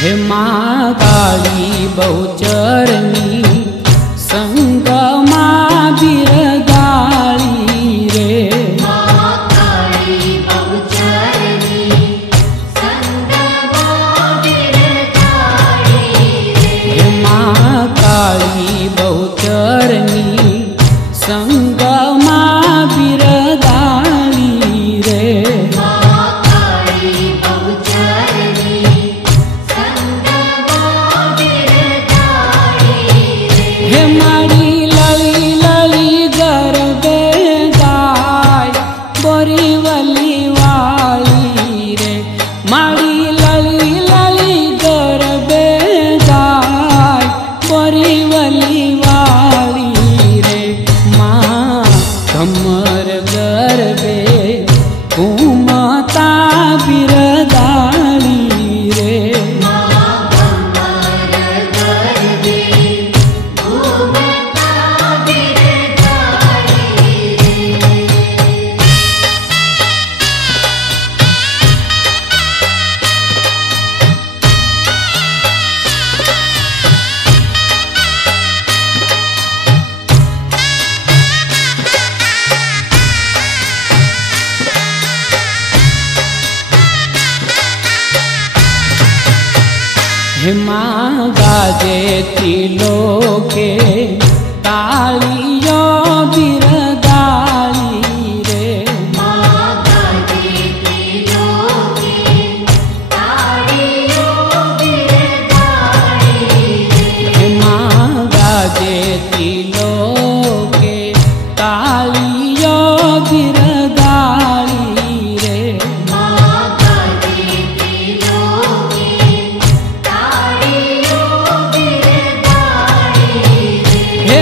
हे माँ काली बहुचरनी संग माँ बिरगाली रे। माँ काली बहुचरनी संग माँ बिरगाली रे। हे माँ काली बहुचरनी संग माँ बिरगाली रे। हे माड़ी लली लली गरबे गाय बोरीवली वाली रे। माड़ी लली लली गरबे गाय बोरीवली वाली रे। माँ कमर गरबे घूमता बिरगाली रे। हे माँ गाजे त्रिलोके तालियो बिरगाली रे। माँ गाजे त्रिलोके तालियो बिरगाली रे। हे माँ गाजे त्रिलोके तालियो बिरगाली रे। माँ गाजे त्रिलोके हे